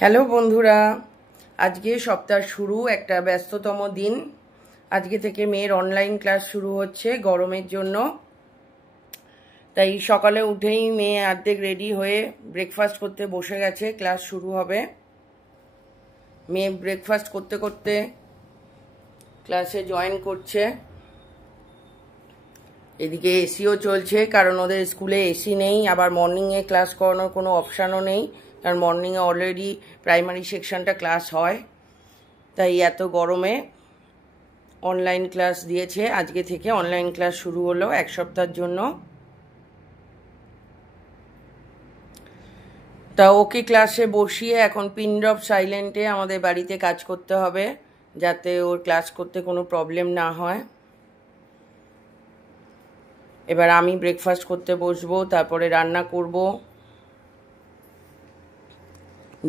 Hello বন্ধুরা, আজকে সপ্তাহ শুরু একটা ব্যস্ততম দিন। আজকে থেকে মেয়ের অনলাইন ক্লাস শুরু হচ্ছে গরমের জন্য। তাই সকালে উঠেই মেয়ে অর্ধেক রেডি হয়ে ব্রেকফাস্ট করতে বসে গেছে, ক্লাস শুরু হবে। মেয়ে ব্রেকফাস্ট করতে করতে ক্লাসে জয়েন করছে। এদিকে এসিও চলছে, কারণ ওদের স্কুলে এসি নেই, আবার মর্নিংয়ে ক্লাস করানোর কোনো অপশানও নেই, কারণ মর্নিংয়ে অলরেডি প্রাইমারি সেকশনটা ক্লাস হয়। তাই এত গরমে অনলাইন ক্লাস দিয়েছে। আজকে থেকে অনলাইন ক্লাস শুরু হলো এক সপ্তাহের জন্য। তা ওকে ক্লাসে বসিয়ে এখন পিন ড্রপ সাইলেন্টে আমাদের বাড়িতে কাজ করতে হবে, যাতে ওর ক্লাস করতে কোনো প্রবলেম না হয়। এবার আমি ব্রেকফাস্ট করতে বসবো, তারপরে রান্না করব।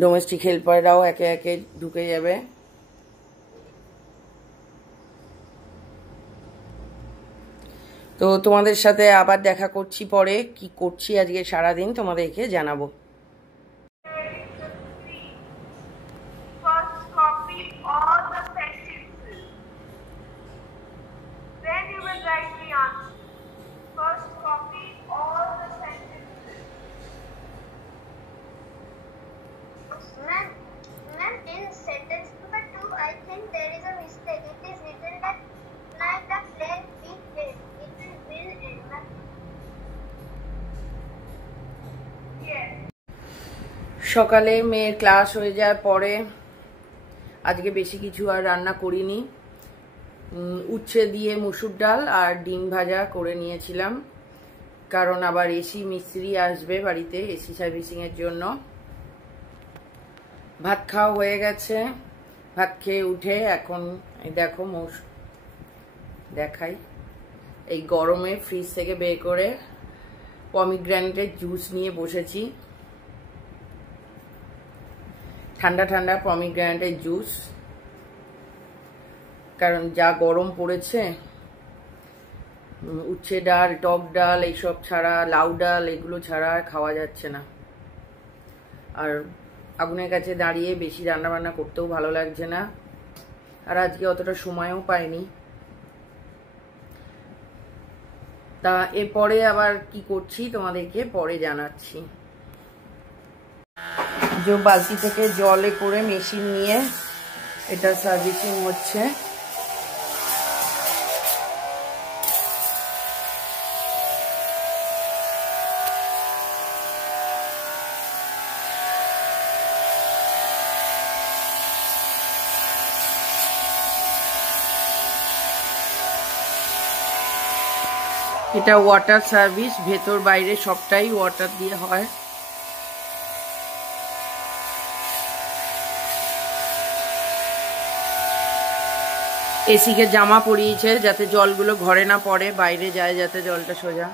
ডোমেস্টিক হেল্পাররাও একে একে ঢুকে যাবে। তো তোমাদের সাথে আবার দেখা করছি পরে। কি করছি আজকে সারাদিন তোমাদেরকে জানাবো। সকালে মেয়ের ক্লাস হয়ে যাওয়ার পরে আজকে বেশি কিছু আর রান্না করিনি। উচ্ছে দিয়ে মুসুর ডাল আর ডিম ভাজা করে নিয়েছিলাম, কারণ আবার এসি মিস্ত্রি আসবে বাড়িতে এসি সার্ভিসিংয়ের জন্য। ভাত খাওয়া হয়ে গেছে। ভাত খেয়ে উঠে এখন এই দেখো দেখাই, এই গরমে ফ্রিজ থেকে বের করে পমিগ্রেনেটের জুস নিয়ে বসেছি। ঠান্ডা ঠান্ডা পমিগ্রেনেটের জুস, কারণ যা গরম পড়েছে। উচ্ছে ডাল, টক ডাল এইসব ছাড়া, লাউ ডাল এগুলো ছাড়া আর খাওয়া যাচ্ছে না। আর আগুনের কাছে দাঁড়িয়ে বেশি রান্নাবান্না করতেও ভালো লাগছে না, আর আজকে অতটা সময়ও পাইনি। তা এরপরে আবার কি করছি তোমাদেরকে পরে জানাচ্ছি। যে বালতি থেকে জলে করে মেশিন নিয়ে এটা সার্ভিসিং হচ্ছে। এটা ওয়াটার সার্ভিস, ভেতর বাইরে সবটাই ওয়াটার দিয়ে হয়। এসিকে জামা পরিয়েছে যাতে জলগুলো ঘরে না পড়ে, বাইরে যায় যাতে জলটা সোজা।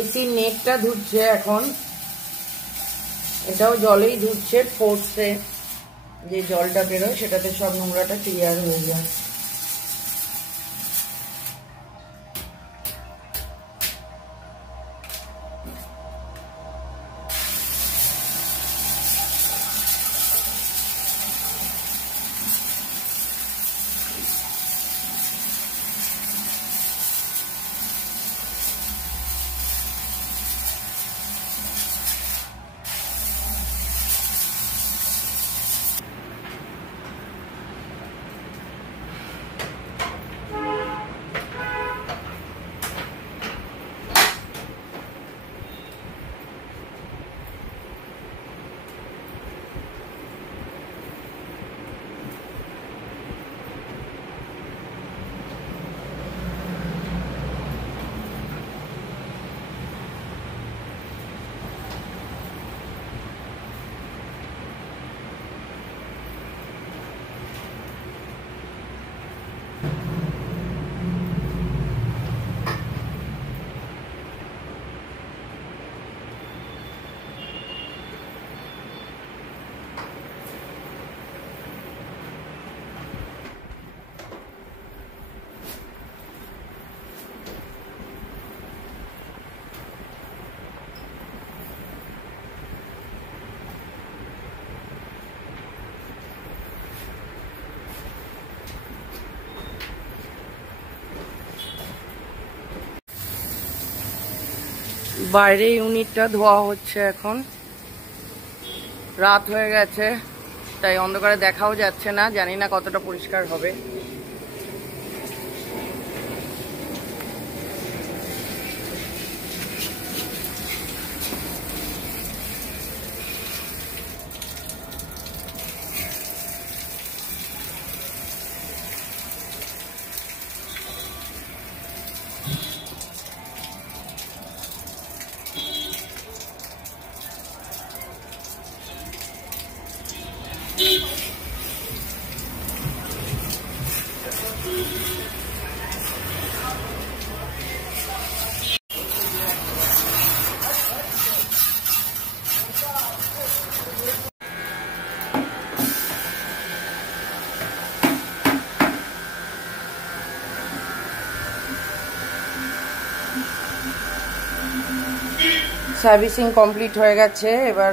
এসির নেটটা ধুচ্ছে এখন, এটাও জলেই ধুচ্ছে। ফোর্সে যে জলটা বেরোয় সেটাতে সব নোংরাটা ক্লিয়ার হয়ে যায়। বাইরে ইউনিটটা ধোয়া হচ্ছে। এখন রাত হয়ে গেছে, তাই অন্ধকারে দেখাও যাচ্ছে না, জানি না কতটা পরিষ্কার হবে। সার্ভিসিং কমপ্লিট হয়ে গেছে, এবার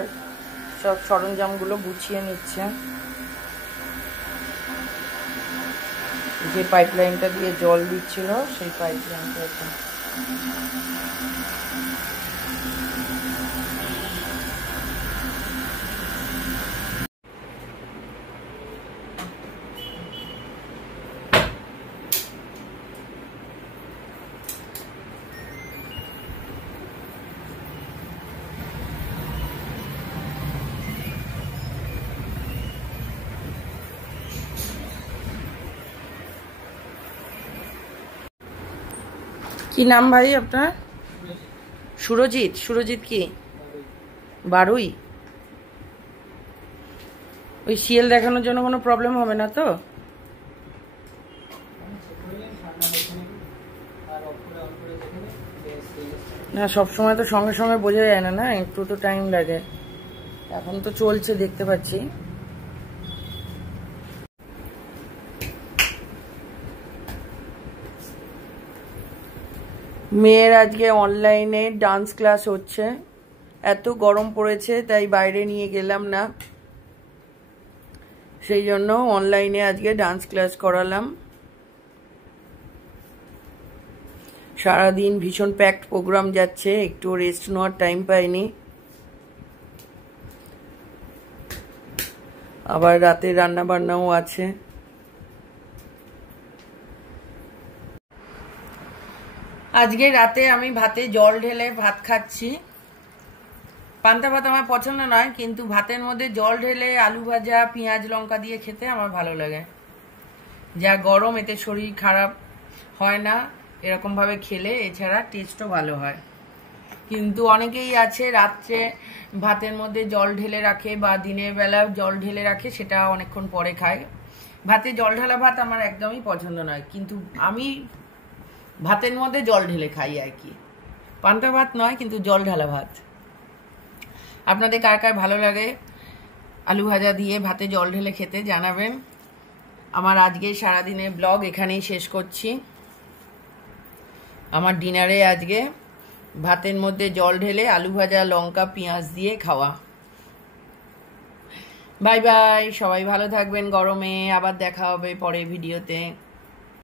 সব সরঞ্জামগুলো গুছিয়ে নিচ্ছে। যে পাইপলাইনটা দিয়ে জল দিচ্ছিল সেই পাইপলাইনটা এটা। কি নাম ভাই আপনার? সুরজিৎ। সুরজিৎ কি বারুই? ওই সিএল দেখানোর জন্য কোনো প্রবলেম হবে না তো? না, সবসময় তো সঙ্গে সঙ্গে বোঝা যায় না, না একটু তো টাইম লাগে। এখন তো চলছে দেখতে পাচ্ছি। মেয়ের আজকে অনলাইনে ডান্স ক্লাস হচ্ছে। এত গরম পড়েছে তাই বাইরে নিয়ে গেলাম না, সেই জন্য অনলাইনে আজকে ডান্স ক্লাস করালাম। সারাদিন ভীষণ প্যাকড প্রোগ্রাম যাচ্ছে, একটু রেস্ট নেওয়ার টাইম পাইনি। আবার রাতে রান্না বান্নাও আছে। আজকে রাতে আমি ভাতে জল ঢেলে ভাত খাচ্ছি। পান্তা ভাত আমার পছন্দ নয়, কিন্তু ভাতের মধ্যে জল ঢেলে আলু ভাজা পেঁয়াজ লঙ্কা দিয়ে খেতে আমার ভালো লাগে। যা গরম, এতে শরীর খারাপ হয় না এরকম ভাবে খেলে, এছাড়া টেস্টও ভালো হয়। কিন্তু অনেকেই আছে রাত্রে ভাতের মধ্যে জল ঢেলে রাখে বা দিনের বেলা জল ঢেলে রাখে, সেটা অনেকক্ষণ পরে খায়। ভাতে জল ঢালা ভাত আমার একদমই পছন্দ নয়, কিন্তু আমি ভাতের মধ্যে জল ঢেলে খাই আর কি। পান্তা ভাত নয়, কিন্তু জল ঢালা ভাত। আপনাদের কার কার ভালো লাগে আলু ভাজা দিয়ে ভাতে জল ঢেলে খেতে জানাবেন। আমার আজকে সারাদিনের ব্লগ এখানেই শেষ করছি। আমার ডিনারে আজকে ভাতের মধ্যে জল ঢেলে আলু ভাজা লঙ্কা পেঁয়াজ দিয়ে খাওয়া। বাই বাই, সবাই ভালো থাকবেন। গরমে আবার দেখা হবে পরের ভিডিওতে।